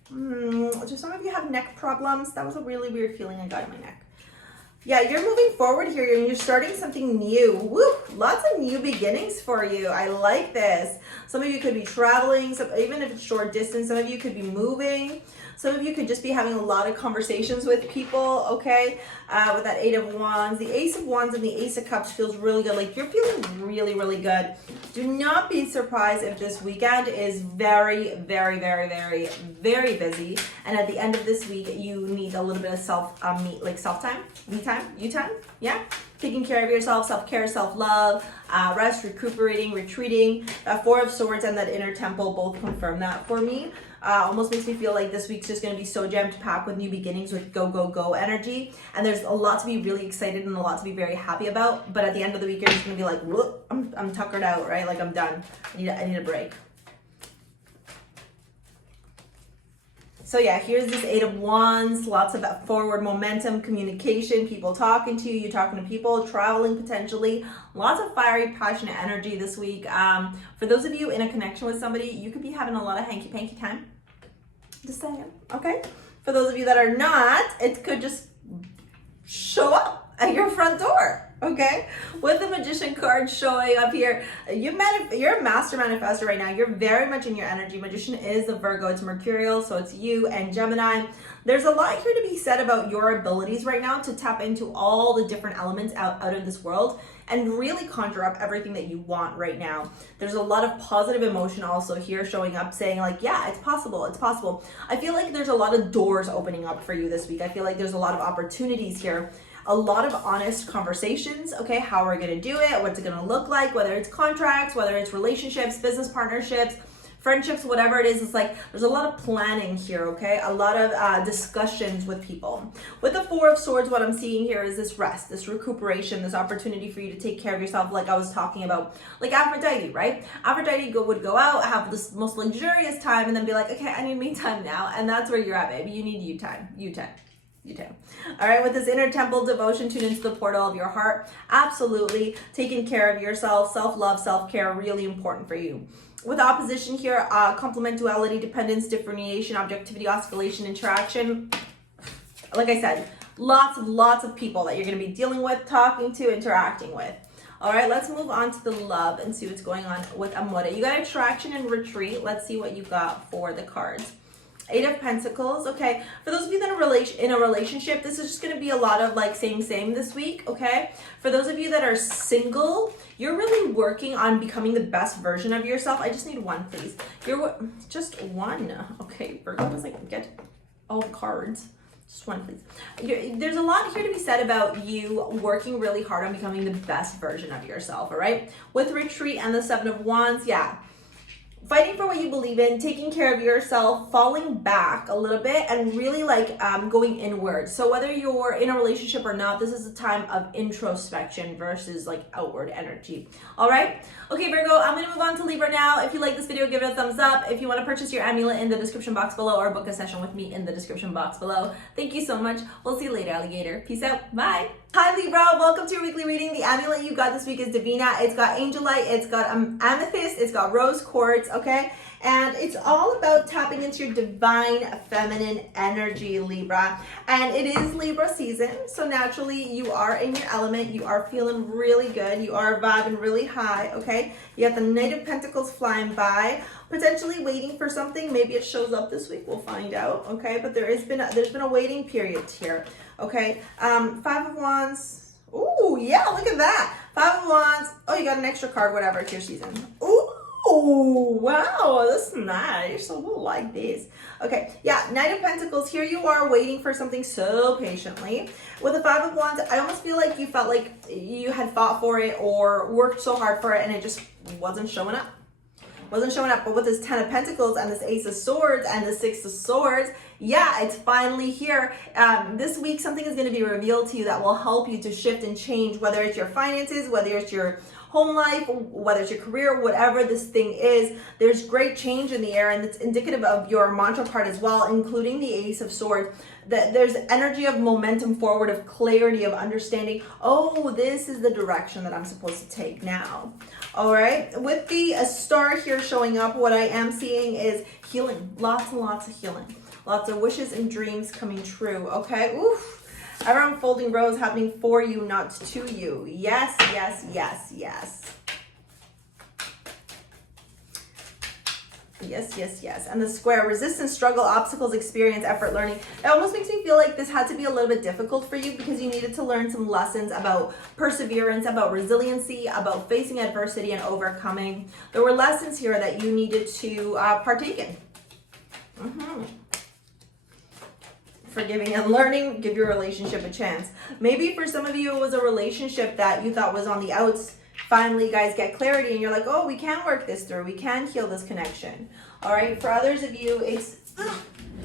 Do some of you have neck problems? That was a really weird feeling I got in my neck. Yeah, you're moving forward here and you're starting something new. Whoop, lots of new beginnings for you. I like this. Some of you could be traveling, even if it's short distance. Some of you could be moving. Some of you could just be having a lot of conversations with people, okay? With that 8 of Wands. The Ace of Wands and the Ace of Cups feels really good. Like you're feeling really, really good. Do not be surprised if this weekend is very, very, very, very, very busy. And at the end of this week, you need a little bit of self-time, me time, you time, yeah? Taking care of yourself, self-care, self-love, rest, recuperating, retreating. 4 of Swords and that inner temple both confirm that for me. Almost makes me feel like this week's just going to be so jammed packed with new beginnings, with go, go, go energy. And there's a lot to be really excited and a lot to be very happy about. But at the end of the week, you're just going to be like, I'm tuckered out, right? Like I'm done. I need a break. So yeah, here's this 8 of Wands, lots of forward momentum, communication, people talking to you, talking to people, traveling potentially, lots of fiery, passionate energy this week. For those of you in a connection with somebody, you could be having a lot of hanky-panky time. Just saying, okay? For those of you that are not, it could just show up at your front door. Okay, with the Magician card showing up here, you're a master manifestor right now. You're very much in your energy. Magician is a Virgo, it's Mercurial, so it's you and Gemini. There's a lot here to be said about your abilities right now to tap into all the different elements out of this world and really conjure up everything that you want right now. There's a lot of positive emotion also here showing up, saying like, yeah, it's possible, it's possible. I feel like there's a lot of doors opening up for you this week. I feel like there's a lot of opportunities here. A lot of honest conversations, okay? How are we gonna do it? What's it gonna look like? Whether it's contracts, whether it's relationships, business partnerships, friendships, whatever it is, it's like there's a lot of planning here, okay? A lot of discussions with people. With the 4 of Swords, what I'm seeing here is this rest, this recuperation, this opportunity for you to take care of yourself, like I was talking about, like Aphrodite, right? Aphrodite would go out, have this most luxurious time, and then be like, okay, I need me time now, and that's where you're at, baby. You need you time, you time. You do. All right, with this inner temple devotion, tune into the portal of your heart. Absolutely. Taking care of yourself, self-love, self-care, really important for you. With opposition here, complement, duality, dependence, differentiation, objectivity, oscillation, interaction. Like I said, lots of people that you're going to be dealing with, talking to, interacting with. All right, let's move on to the love and see what's going on with Amore. You got attraction and retreat. Let's see what you got for the cards. 8 of Pentacles, okay? For those of you that are in a relationship, this is just going to be a lot of like same this week, okay? For those of you that are single, you're really working on becoming the best version of yourself. I just need one, please. You're just one. Okay, Virgo doesn't get all the cards. Just one, please. There's a lot here to be said about you working really hard on becoming the best version of yourself, all right? With retreat and the 7 of Wands, yeah. fighting for what you believe in, taking care of yourself, falling back a little bit, and really like going inward. So whether you're in a relationship or not, this is a time of introspection versus like outward energy. All right. Okay, Virgo, I'm going to move on to Libra now. If you like this video, give it a thumbs up. If you want to purchase your amulet, in the description box below, or book a session with me in the description box below. Thank you so much. We'll see you later, alligator. Peace out. Bye. Hi, Libra. Welcome to your weekly reading. The amulet you got this week is Divina. It's got Angelite. It's got amethyst. It's got rose quartz. Okay. And it's all about tapping into your divine feminine energy, Libra. And it is Libra season, so naturally you are in your element. You are feeling really good. You are vibing really high, okay? You got the Knight of Pentacles flying by, potentially waiting for something. Maybe it shows up this week. We'll find out, okay? But there's been a waiting period here, okay? Five of Wands. Ooh, yeah, look at that. Five of Wands. Oh, you got an extra card, whatever. It's your season. Ooh. Oh, wow, that's nice. So we'll like this. Okay, yeah, Knight of Pentacles. Here you are waiting for something so patiently. With the Five of Wands, I almost feel like you felt like you had fought for it or worked so hard for it and it just wasn't showing up. But with this Ten of Pentacles and this Ace of Swords and the Six of Swords, yeah, it's finally here. This week, something is going to be revealed to you that will help you to shift and change, whether it's your finances, whether it's your home life, whether it's your career, whatever this thing is. There's great change in the air, and it's indicative of your mantra card as well, including the Ace of Swords. That there's energy of momentum forward, of clarity, of understanding. Oh, this is the direction that I'm supposed to take now. All right. With the star here showing up, what I am seeing is healing. Lots and lots of healing. Lots of wishes and dreams coming true. Okay. Oof. Ever unfolding rose happening for you, not to you. Yes, yes, yes, yes. Yes, yes, yes. And the square, resistance, struggle, obstacles, experience, effort, learning. It almost makes me feel like this had to be a little bit difficult for you because you needed to learn some lessons about perseverance, about resiliency, about facing adversity and overcoming. There were lessons here that you needed to partake in. Forgiving and learning, give your relationship a chance. Maybe for some of you, it was a relationship that you thought was on the outs. Finally, you guys get clarity and you're like, oh, we can work this through. We can heal this connection. All right. For others of you, it's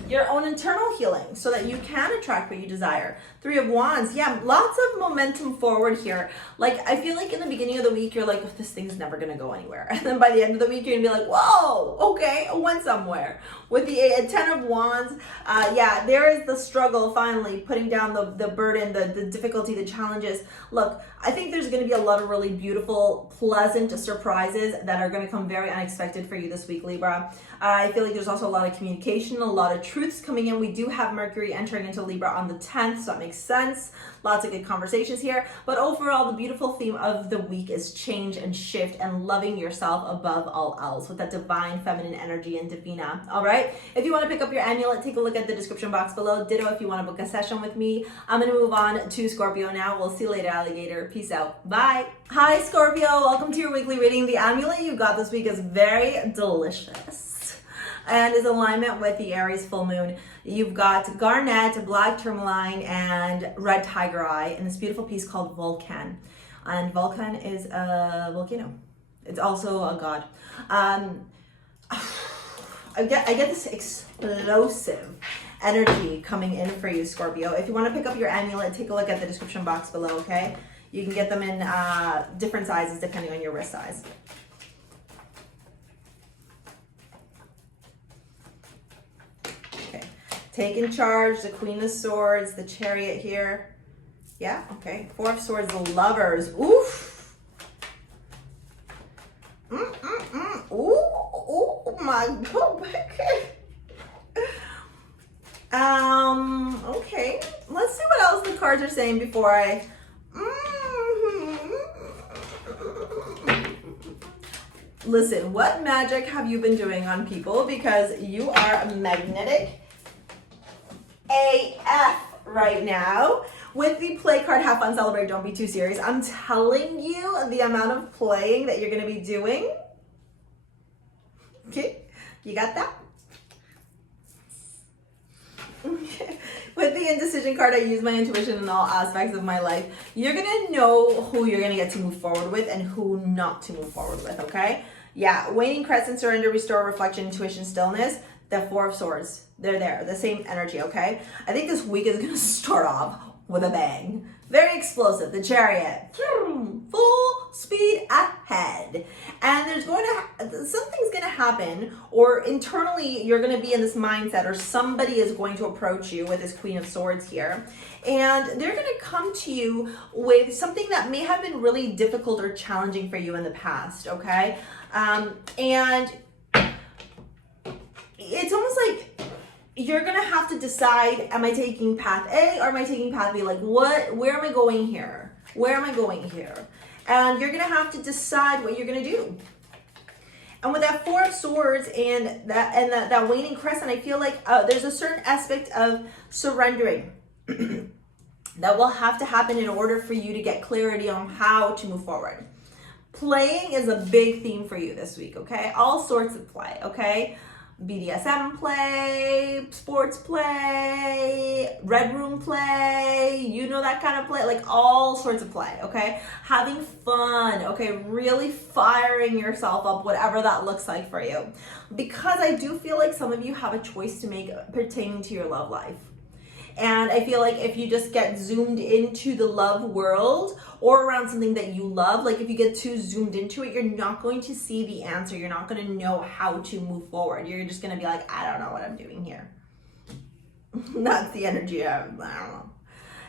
your own internal healing so that you can attract what you desire. Three of Wands. Yeah, lots of momentum forward here. Like, I feel like in the beginning of the week, you're like, oh, this thing's never going to go anywhere. And then by the end of the week, you're going to be like, whoa, okay, I went somewhere. With the Ten of Wands, yeah, there is the struggle finally, putting down the burden, the difficulty, the challenges. Look, I think there's going to be a lot of really beautiful, pleasant surprises that are going to come very unexpected for you this week, Libra. I feel like there's also a lot of communication, a lot of truths coming in. We do have Mercury entering into Libra on the 10th, so that makes sense. Lots of good conversations here. But overall, the beautiful theme of the week is change and shift and loving yourself above all else with that divine feminine energy in Divina. All right. If you want to pick up your amulet, take a look at the description box below. Ditto if you want to book a session with me. I'm going to move on to Scorpio now. We'll see you later, alligator. Peace out. Bye. Hi, Scorpio. Welcome to your weekly reading. The amulet you got this week is very delicious and is in alignment with the Aries full moon. You've got garnet, black tourmaline, and red tiger eye in this beautiful piece called Vulcan. And Vulcan is a volcano. It's also a god. I get this explosive energy coming in for you, Scorpio. If you want to pick up your amulet, take a look at the description box below, okay? You can get them in different sizes depending on your wrist size. Taking charge, the Queen of Swords, the Chariot here. Yeah, okay. Four of Swords, the Lovers. Oof. Ooh, my God. Okay. Let's see what else the cards are saying before I... Listen, what magic have you been doing on people? Because you are magnetic AF right now. With the play card, have fun, celebrate, don't be too serious. I'm telling you the amount of playing that you're going to be doing. Okay, you got that? Okay. With the indecision card, I use my intuition in all aspects of my life. You're going to know who you're going to get to move forward with and who not to move forward with, okay? Yeah, waning crescent, surrender, restore, reflection, intuition, stillness. The Four of Swords, they're there, the same energy, okay? I think this week is gonna start off with a bang. Very explosive, the Chariot, full speed ahead. And there's something's gonna happen, or internally you're gonna be in this mindset, or somebody is going to approach you with this Queen of Swords here. And they're gonna come to you with something that may have been really difficult or challenging for you in the past, okay? And it's almost like you're gonna have to decide, am I taking path A or am I taking path B? Like where am I going here? Where am I going here? And you're gonna have to decide what you're gonna do. And with that Four of Swords and that waning crescent, I feel like there's a certain aspect of surrendering that will have to happen in order for you to get clarity on how to move forward. Playing is a big theme for you this week, okay? All sorts of play, okay? BDSM play, sports play, red room play, you know, that kind of play, like all sorts of play, okay? Having fun, okay? Really firing yourself up, whatever that looks like for you. Because I do feel like some of you have a choice to make pertaining to your love life. And I feel like if you just get zoomed into the love world or around something that you love, like if you get too zoomed into it, you're not going to see the answer. You're not going to know how to move forward. You're just going to be like, I don't know what I'm doing here. That's the energy I don't know.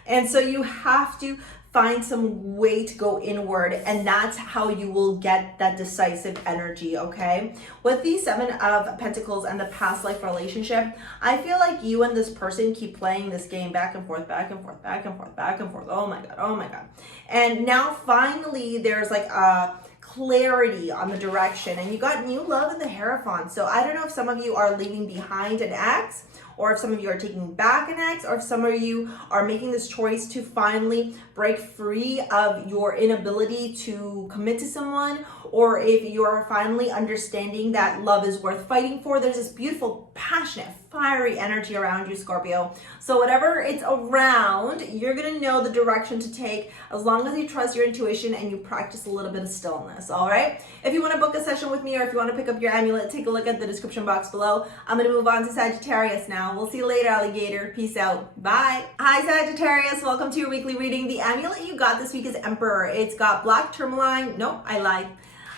And so you have to find some way to go inward, and that's how you will get that decisive energy, okay? With the Seven of Pentacles and the past life relationship, I feel like you and this person keep playing this game back and forth, back and forth, back and forth, back and forth. Oh my God, oh my God. And now finally there's like a clarity on the direction, and you got new love in the Hierophant. So I don't know if some of you are leaving behind an ex, or if some of you are taking back an ex, or if some of you are making this choice to finally break free of your inability to commit to someone, or if you're finally understanding that love is worth fighting for. There's this beautiful, passionate, fiery energy around you, Scorpio. So whatever it's around, you're gonna know the direction to take as long as you trust your intuition and you practice a little bit of stillness, all right? If you wanna book a session with me, or if you wanna pick up your amulet, take a look at the description box below. I'm gonna move on to Sagittarius now. We'll see you later, alligator. Peace out. Bye. Hi, Sagittarius. Welcome to your weekly reading. The amulet you got this week is Emperor. It's got black tourmaline. Nope, I lied.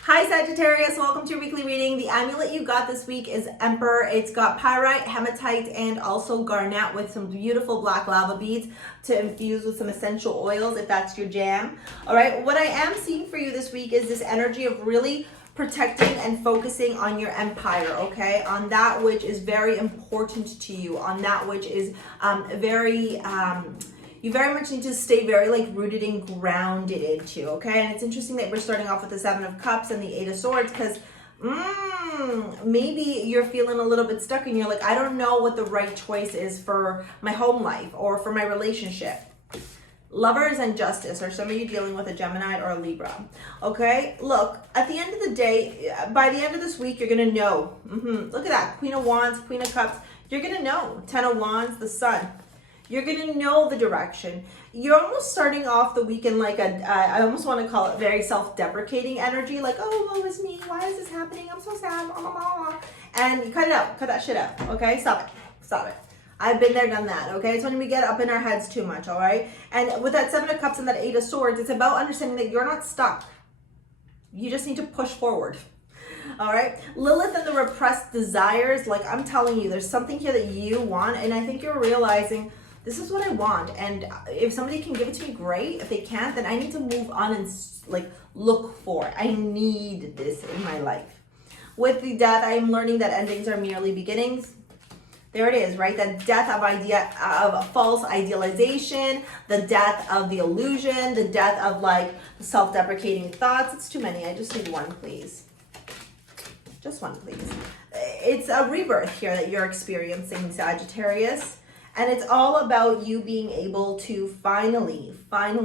Hi, Sagittarius. Welcome to your weekly reading. The amulet you got this week is Emperor. It's got pyrite, hematite, and also garnet with some beautiful black lava beads to infuse with some essential oils if that's your jam. All right, what I am seeing for you this week is this energy of really protecting and focusing on your empire, okay? On that which is very important to you, on that which is you very much need to stay very like rooted and grounded into, okay? And it's interesting that we're starting off with the Seven of Cups and the Eight of Swords, because maybe you're feeling a little bit stuck and you're like, I don't know what the right choice is for my home life or for my relationship. Lovers and Justice, or some of you dealing with a Gemini or a Libra, okay? Look, at the end of the day, by the end of this week, you're gonna know. Look at that, Queen of Wands, Queen of Cups. You're gonna know. Ten of Wands, the Sun. You're gonna know the direction. You're almost starting off the weekend like I almost want to call it very self-deprecating energy, like, oh, woe is me, why is this happening? I'm so sad, and you cut it out, cut that shit out, okay? Stop it, stop it. I've been there, done that, okay? It's when we get up in our heads too much, all right? And with that Seven of Cups and that Eight of Swords, it's about understanding that you're not stuck. You just need to push forward, all right? Lilith and the repressed desires, like I'm telling you, there's something here that you want, and I think you're realizing, this is what I want, and if somebody can give it to me, great. If they can't, then I need to move on and like look for it. I need this in my life. With the Death, I'm learning that endings are merely beginnings. There it is, right? The death of false idealization, the death of the illusion, the death of like self-deprecating thoughts. It's too many. I just need one, please. Just one, please. It's a rebirth here that you're experiencing, Sagittarius. And it's all about you being able to finally balance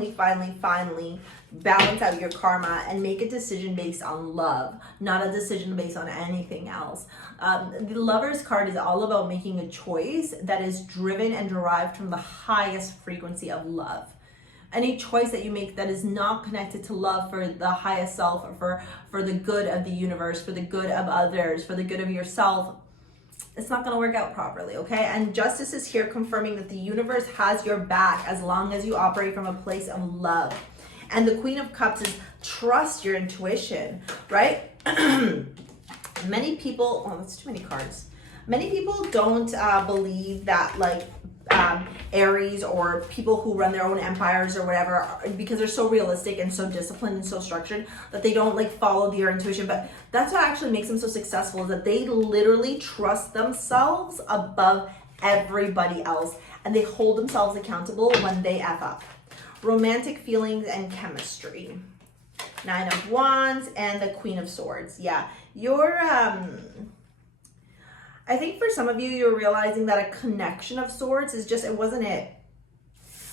out your karma and make a decision based on love, not a decision based on anything else. The Lover's card is all about making a choice that is driven and derived from the highest frequency of love. Any choice that you make that is not connected to love for the highest self, or for the good of the universe, for the good of others, for the good of yourself, it's not going to work out properly, okay? And Justice is here confirming that the universe has your back as long as you operate from a place of love. And the Queen of Cups is trust your intuition, right? Many people, oh, that's too many cards. Many people don't believe that, like, Aries or people who run their own empires or whatever, because they're so realistic and so disciplined and so structured, that they don't like follow their intuition. But that's what actually makes them so successful, is that they literally trust themselves above everybody else, and they hold themselves accountable when they F up. Romantic feelings and chemistry. 9 of Wands and the Queen of Swords. Yeah, you're I think for some of you, you're realizing that a connection of sorts is just, it wasn't it.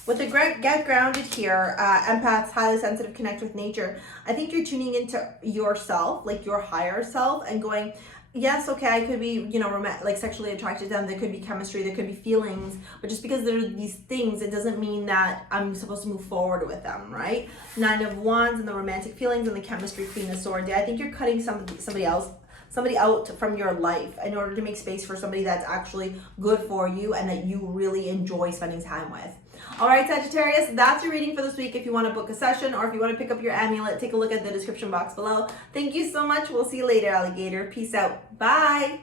With the get grounded here, empaths, highly sensitive, connect with nature. I think you're tuning into yourself, like your higher self, and going, yes, okay, I could be, you know, like sexually attracted to them. There could be chemistry, there could be feelings, but just because there are these things, it doesn't mean that I'm supposed to move forward with them, right? 9 of Wands and the romantic feelings and the chemistry, Queen of Swords. Yeah, I think you're cutting somebody out from your life in order to make space for somebody that's actually good for you and that you really enjoy spending time with. All right, Sagittarius, that's your reading for this week. If you want to book a session or if you want to pick up your amulet, take a look at the description box below. Thank you so much. We'll see you later, alligator. Peace out. Bye.